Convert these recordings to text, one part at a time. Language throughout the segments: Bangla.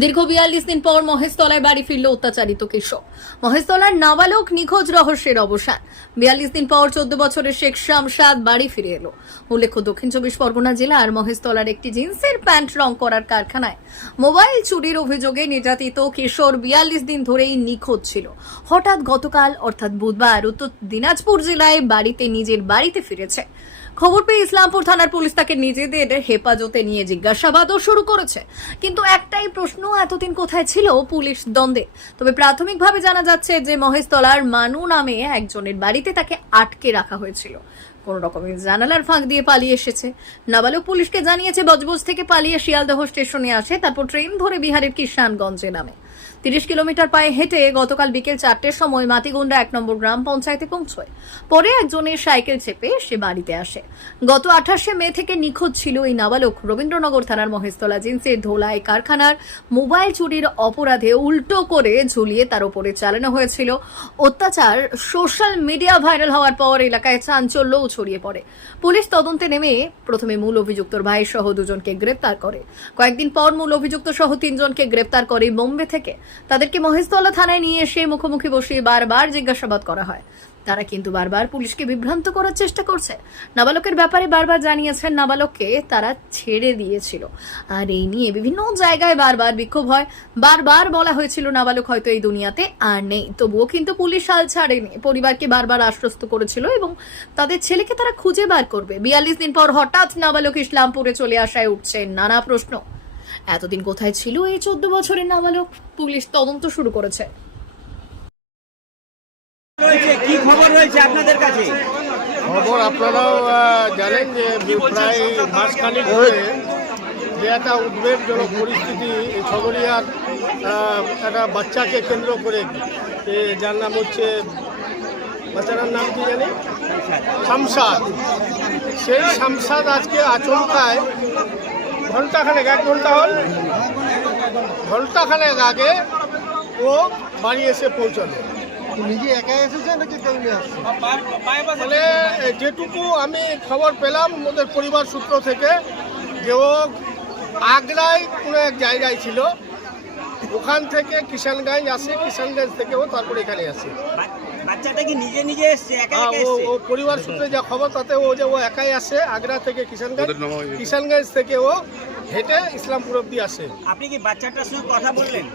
দীর্ঘ ৪২ দিন পর মহেশতলায় বাড়ি ফিরল অত্যাচারিত কিশোর। মহেশতলার নাবালক নিখোঁজ রহস্যের অবসান। ৪২ দিন পর ১৪ বছরের শেখ শামসাদ বাড়ি ফিরে এলো। উল্লেখ্য, দক্ষিণ চব্বিশ পরগনা জেলার মহেশতলার একটি জিন্সের প্যান্ট রং করার কারখানায় মোবাইল চুরির অভিযোগে নির্যাতিত কিশোর ৪২ দিন ধরেই নিখোঁজ ছিল। হঠাৎ গতকাল অর্থাৎ বুধবার উত্তর দিনাজপুর জেলায় নিজের বাড়িতে ফিরেছে। খবর পেয়ে ইসলামপুর থানার পুলিশ তাকে নিজেদের হেফাজতে নিয়ে জিজ্ঞাসাবাদও শুরু করেছে। কিন্তু একটাই প্রশ্ন, এতদিন কোথায় ছিল পুলিশ দ্বন্দ্বে? তবে প্রাথমিকভাবে জানা যাচ্ছে যে মহেশতলার মানু নামে একজনের বাড়িতে তাকে আটকে রাখা হয়েছিল। কোন রকমের জানালার ফাঁক দিয়ে পালিয়ে এসেছে। নাবালক পুলিশকে জানিয়েছে বজবজ থেকে পালিয়ে শিয়ালদহ স্টেশনে আসে, তারপর ট্রেন ধরে বিহারের কিষানগঞ্জে নামে। ৩০ কিলোমিটার পায়ে হেঁটে গতকাল বিকেল ৪টের সময় মাতিগুন্ডা ১ নম্বর গ্রাম পঞ্চায়েতে পৌঁছয়। পরে একজনের সাইকেল চেপে সে বাড়িতে আসে। গত ২৮শে মে থেকে নিখোঁজ ছিল এই নাবালক। রবীন্দ্রনগর থানার মহেশতলা জিন্সের ধোলাই কারখানার মোবাইল চুরির অপরাধে উল্টো করে ঝুলিয়ে তার উপরে চালানো হয়েছিল অত্যাচার। সোশ্যাল মিডিয়া ভাইরাল হওয়ার পর এলাকায় চাঞ্চল্যও ছড়িয়ে পড়ে। পুলিশ তদন্তে নেমে প্রথমে মূল অভিযুক্তর ভাই সহ দুজনকে গ্রেপ্তার করে। কয়েকদিন পর মূল অভিযুক্ত সহ ৩ জনকে গ্রেপ্তার করে বোম্বে থেকে। তাদেরকে মহেশতলা থানায় নিয়ে এসে মুখোমুখি বসিয়ে বারবার জিজ্ঞাসাবাদ করা হয়। তারা কিন্তু বারবার পুলিশকে বিভ্রান্ত করার চেষ্টা করছে। নাবালকের ব্যাপারে বারবার জানিয়েছেন নাবালককে তারা ছেড়ে দিয়েছিল। আর এই নিয়ে বিভিন্ন জায়গায় বারবার বিক্ষোভ হয়। বারবার বলা হয়েছিল নাবালক হয়তো এই দুনিয়াতে আর নেই। তবুও কিন্তু পুলিশ হাল ছাড়েনি। পরিবারকে বারবার আশ্বস্ত করেছিল এবং তাদের ছেলেকে তারা খুঁজে বার করবে। ৪২ দিন পর হঠাৎ নাবালক ইসলামপুরে চলে আসায় উঠছে নানা প্রশ্ন। এতদিন কোথায় ছিল এই ১৪ বছরের নাবালক? পুলিশ তদন্ত শুরু করেছে। কি খবর রয়েছে আপনাদের কাছে? খবর আপনারাও জানেন যে প্রায় মাসখানেক ধরে যে একটা উদ্বেগজনক পরিস্থিতি এই ছগড়িয়ার একটা বাচ্চাকে কেন্দ্র করে, যার নাম হচ্ছে, বাচ্চাটার নাম কি জানি, শামসাদ। সেই শামসাদ আজকে আচমকায় ঘন্টাখানেক, ১ ঘন্টা হল, ঘন্টাখানেক আগে ও বাড়ি এসে পৌঁছালো। নিজে একা এসেছে নাকি কেউ নিয়ে আসছে? মানে যেটুকু আমি খবর পেলাম ওদের পরিবার সূত্র থেকে, যে ও আগ্রায় কোনো এক জায়গায় ছিল, ওখান থেকে কিষানগঞ্জ আসে, কিষানগঞ্জ থেকে ও তারপরে এখানে আসে। বাচ্চাটা কি নিজে নিজে এসছে, একা একা ও এসছে? ও পরিবার সূত্রে যা খবর তাতে ও একাই আসে আগ্রা থেকে কিষানগঞ্জ, কিষানগঞ্জ থেকে ও হেঁটে ইসলামপুর অব্দি আসে। আপনি কি বাচ্চাটার সঙ্গে কথা বললেন?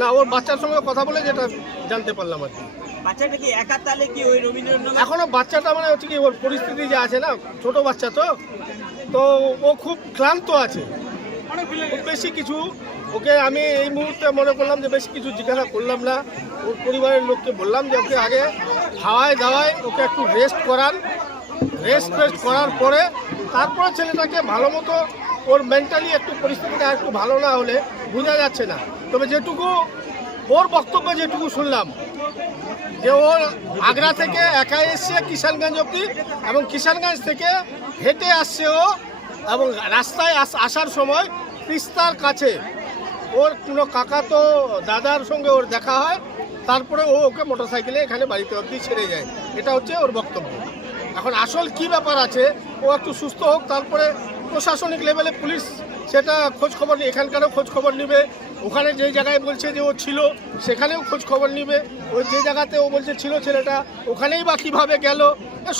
না, ওর বাচ্চার সঙ্গে কথা বলে যেটা জানতে পারলাম আর কি। বাচ্চাটা কি একা, তাহলে কি ওই রবীন্দ্রনাথ? এখনো বাচ্চাটা মানে হচ্ছে কি, ওর পরিস্থিতি যে আছে না, ছোট বাচ্চা তো ও খুব ক্লান্ত আছে। খুব বেশি কিছু ওকে আমি এই মুহূর্তে মনে করলাম যে বেশি কিছু জিজ্ঞাসা করলাম না। ওর পরিবারের লোককে বললাম যে ওকে আগে খাওয়ায় দাওয়ায় ওকে একটু রেস্ট করান। রেস্ট করার পরে তারপরে ছেলেটাকে ভালো মতো, ওর মেন্টালি একটু পরিস্থিতিটা একটু ভালো না হলে বোঝা যাচ্ছে না। তবে যেটুকু ওর বক্তব্য যেটুকু শুনলাম, যে ওর আগ্রা থেকে একা এসছে কিষানগঞ্জ অব্দি, এবং কিষানগঞ্জ থেকে হেঁটে আসছে ও, এবং রাস্তায় আসার সময় তিস্তার কাছে ওর কোনো কাকাতো দাদার সঙ্গে ওর দেখা হয়। তারপরে ও ওকে মোটরসাইকেলে এখানে বাড়িতে অব্দি ছেড়ে যায়। এটা হচ্ছে ওর বক্তব্য। এখন আসল কি ব্যাপার আছে, ও একটু সুস্থ হোক, তারপরে প্রশাসনিক লেভেলে পুলিশ সেটা খোঁজ খবর, এখানকারও খোঁজ খবর নেবে। ওখানে যে জায়গায় বলছে যে ও ছিল সেখানেও খোঁজ খবর নেবে। ওই যে জায়গাতে ও বলছে ছিল ছেলেটা, ওখানেই বা কীভাবে গেল,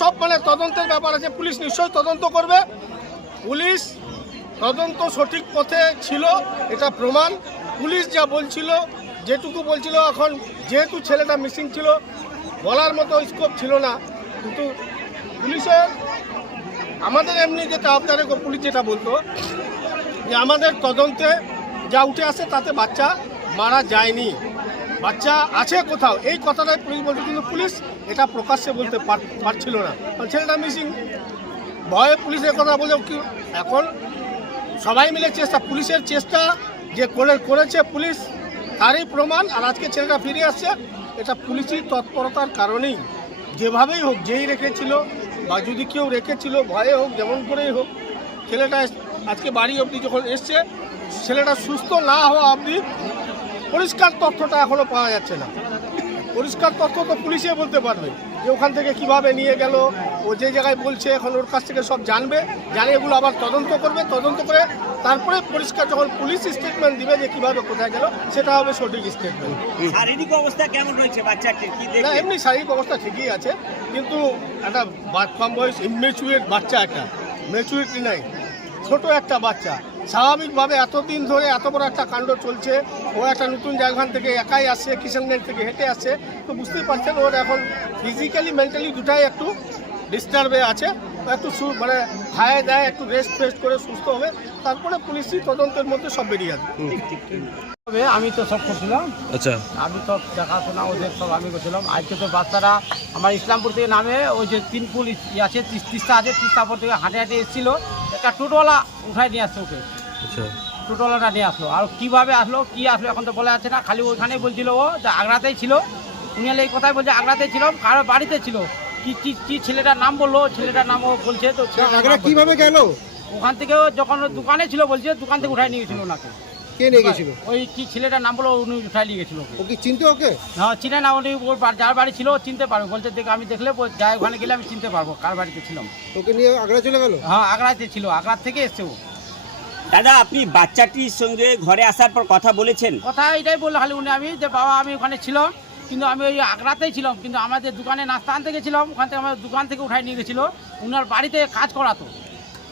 সব মানে তদন্তের ব্যাপার আছে। পুলিশ নিশ্চয়ই তদন্ত করবে। পুলিশ তদন্ত সঠিক পথে ছিল, এটা প্রমাণ। পুলিশ যা বলছিল, যেটুকু বলছিল, এখন যেহেতু ছেলেটা মিসিং ছিল বলার মতো স্কোপ ছিল না, কিন্তু পুলিশের আমাদের এমনি যেটা আপনাদের পুলিশ যেটা বলতো, যে আমাদের তদন্তে যা উঠে আসে তাতে বাচ্চা মারা যায়নি, বাচ্চা আছে কোথাও, এই কথাটাই পুলিশ বলতো। কিন্তু পুলিশ এটা প্রকাশ্যে বলতে পারছিল না, কারণ ছেলেটা মিসিং। ভয়ে পুলিশের কথা বলে কি, এখন সবাই মিলে চেষ্টা, পুলিশের চেষ্টা যে করেছে পুলিশ, তারই প্রমাণ। আর আজকে ছেলেটা ফিরে আসছে, এটা পুলিশের তৎপরতার কারণেই। যেভাবেই হোক, যেই রেখেছিল বা যদি কেউ রেখেছিল, ভয়ে হোক, যেমন করেই হোক, ছেলেটা আজকে বাড়ি অবধি যখন এসছে, ছেলেটা সুস্থ না হওয়া অবধি পরিষ্কার তথ্যটা এখনও পাওয়া যাচ্ছে না। পরিষ্কার তথ্য তো পুলিশে বলতে পারবে যে ওখান থেকে কিভাবে নিয়ে গেল, ও যে জায়গায় বলছে এখন ওর কাছ থেকে সব জানবে, জানে এগুলো আবার তদন্ত করবে, তদন্ত করে তারপরে পরিষ্কার যখন পুলিশ স্টেটমেন্ট দিবে যে কিভাবে কোথায় গেল, সেটা হবে সঠিক স্টেটমেন্ট। শারীরিক অবস্থা কেমন রয়েছে বাচ্চাটির কি না, দেখলেন? এমনি শারীরিক অবস্থা ঠিকই আছে, কিন্তু একটা কম বয়স ইমেচুরেট বাচ্চা, একটা ম্যাচুরিটি নাই, ছোট একটা বাচ্চা, স্বাভাবিকভাবে এতদিন ধরে এত বড় একটা কাণ্ড চলছে, ও একটা নতুন জায়গা থেকে একাই আসছে, কিষানগঞ্জ থেকে হেঁটে আসছে, তো বুঝতেই পারছেন ওর এখন ফিজিক্যালি মেন্টালি দুটাই একটু ডিস্টার্বে আছে। ও একটু মানে খায় দেয়, একটু রেস্ট ফেস্ট করে সুস্থ হবে, তারপরে পুলিশি তদন্তের মধ্যে সব বেরিয়ে আসবে। আমি তো সব করছিলাম, আচ্ছা, আমি তো দেখাশোনা ওদের সব আমি করছিলাম। আজকে তো বাচ্চারা আমার ইসলামপুর থেকে নামে ওই যে 3 পুল আছে, তিস্তা আছে, তিস্তাপুর থেকে হাঁটে হাঁটে এসেছিলো, একটা টোটোওয়ালা উঠাই নিয়ে আসছে ওকে, আচ্ছা, টোটোওয়ালাটা নিয়ে আসলো। আর কীভাবে আসলো কি আসলো এখন তো বলা যাচ্ছে না, খালি ওইখানেই বলছিল ও যে আগ্রাতেই ছিল, উনি এই কথাই বলছে আগ্রাতেই ছিল, কারো বাড়িতে ছিল, কি ছেলেটার নাম বললো, ছেলেটার নাম ও বলছে, তো আগ্রা কিভাবে গেল? ওখান থেকে যখন দোকানে ছিল বলছে, দোকান থেকে উঠাই নিয়ে গেছিল ওনাকে। কে নিয়ে গেছিল? ওই কি ছেলেটার নাম বলো, উনি উঠাই নিয়ে গেছিল ওকে। ও কি চিনতে ওকে? হ্যাঁ, চিনে না, উনি ওর যার বাড়ি ছিল ও চিনতে পারবে, বলতে দেখ আমি দেখলে যাই ওখানে গেলে আমি চিনতে পারবো কার বাড়িতে ছিলাম। ওকে নিয়ে আগ্রা চলে গেল? হ্যাঁ, আগ্রাতে ছিল, আগ্রা থেকে এসছে ও। দাদা, আপনি বাচ্চাটির সঙ্গে ঘরে আসার পর কথা বলেছেন? কথা এটাই বললো খালি উনি, আমি যে বাবা আমি ওখানে ছিলাম, কিন্তু আমি ওই আগ্রাতেই ছিলাম, কিন্তু আমাদের দোকানে নাস্তা আনতে গেছিলাম, ওখান থেকে আমার দোকান থেকে উঠাই নিয়ে গেছিলো, উনার বাড়িতে কাজ করাতো,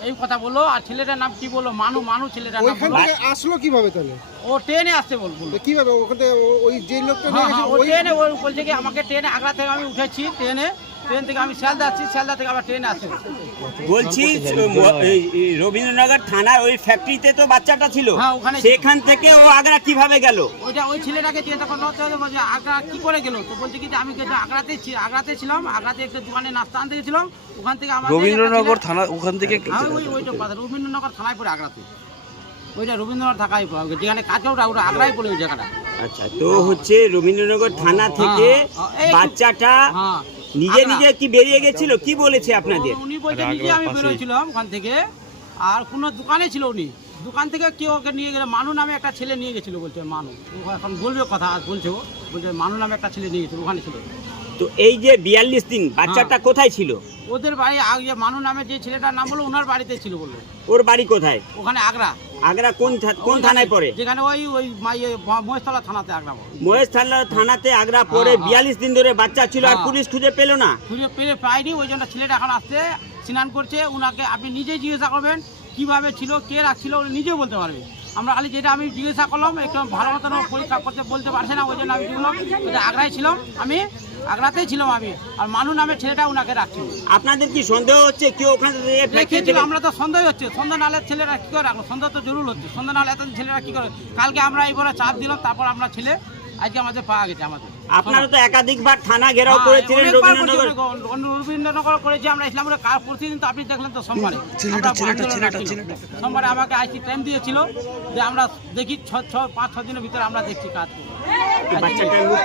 এই কথা বললো। আর ছেলেটার নাম কি বললো, মানু ছেলেটার নাম ওইখান বললো। থেকে আসলো কিভাবে তাহলে? ও ট্রেনে আসছে বললো। তো কিভাবে ওখান থেকে ওই যে লোকটা নিয়ে হ্যাঁ গেছে হ্যাঁ, ও ওই ট্রেনে ও বলছে কি আমাকে ট্রেনে আগ্রা থেকে আমি উঠেছি, ট্রেন থেকে আমি শিয়ালদা আসছি, শিয়ালদা থেকে আবার ট্রেনে আসছে। বলছি এই রবীন্দ্রনগর থানার ওই ফ্যাক্টরিতে তো বাচ্চাটা ছিল, হ্যাঁ, ওখানে ছিল। সেখান থেকে ও আগ্রা কিভাবে গেল? ওইটা ওই ছেলেটাকে জিজ্ঞাসা করলো, বলছে আগ্রা কি করে গেল, তো বলছে কি যে আমি আগ্রাতে ছিলাম, আগ্রাতে একটা দোকানে নাস্তা আনতে গেছিলাম, ওখান থেকে আমাদের রবীন্দ্রনগর থানা ওখান থেকে হ্যাঁ, ওইটা কথা রবীন্দ্রনগর থানায় পড়ে আগ্রাতে, ওইটা রবীন্দ্রনগর থাকায় যেখানে কাজ করে ওটা আগ্রায় পড়ে ওই জায়গাটা। আচ্ছা, তো হচ্ছে রবীন্দ্রনগর থানা থেকে বাচ্চাটা হ্যাঁ, নিজে আগ্রা। নিজে কি বেরিয়ে গেছিল, কি বলেছে আপনাদের? উনি বলছে নিজে আমি বেরোছিলাম ওখান থেকে, আর কোনো দোকানে ছিল উনি, দোকান থেকে কেউ ওকে নিয়ে গেলে, মানু নামে একটা ছেলে নিয়ে গেছিল, বলছে মানু, ও এখন বলবে কথা বলছে, ও বলছে মানু নামে একটা ছেলে নিয়ে গেছিল, ওখানে ছিল। তো এই যে 42 দিন বাচ্চাটা কোথায় ছিল? ওদের বাড়ি মানু নামে যে ছেলেটার নাম বললো ওনার বাড়িতে ছিল বললো। ওর বাড়ি কোথায়? ওখানে আগ্রা। আগ্রা কোন থানায় পড়ে? যেখানে ওই মহেশতলা থানাতে আগ্রা বলে। মহেশ থানাতে আগ্রা পড়ে। হ্যাঁ, 42 দিন ধরে বাচ্চা ছিল, আর হ্যাঁ। পুলিশ খুঁজে পেল না। খুঁজে পেয়ে পাইনি, ওই জন্য ছেলেটা এখন আসছে, স্নান করছে, উনাকে আপনি নিজেই জিজ্ঞাসা করবেন কিভাবে ছিল, কে রাখছিল, উনি নিজেও বলতে পারবে। আমরা খালি যেটা আমি জিজ্ঞাসা করলাম একটু ভালো মতন পরীক্ষা করতে বলতে পারছে না, ওই জন্য আমি বললাম যে আগ্রায় ছিলাম, আমি আগ্রাতেই ছিলাম আমি, আর মানু নামে ছেলেটা উনাকে রাখছিল। আপনাদের কি সন্দেহ হচ্ছে কেউ ওখানে রেখেছিল? আমরা তো সন্দেহ হচ্ছে, সন্দেহ নালে ছেলেরা কি করে রাখলো, সন্দেহ তো জরুর হচ্ছে, সন্দেহ নালে এত ছেলেরা কি করে। কালকে আমরা এইবারে চাপ দিলাম, তারপর আমরা ছেলে আজকে আমাদের পাওয়া গেছে। আমাদের আপনারা তো একাধিকবার থানা ঘেরাও করেছিলেন রবীন্দ্রনগর। রবীন্দ্রনগর করেছি আমরা, ইসলামপুরে প্রতিদিন তো আপনি দেখলেন তো সোমবারে, সোমবারে আমাকে আইসি টাইম দিয়েছিল যে আমরা দেখি 5-6 দিনের ভিতরে আমরা দেখছি কাজ করবো। বাচ্চাটার মুখ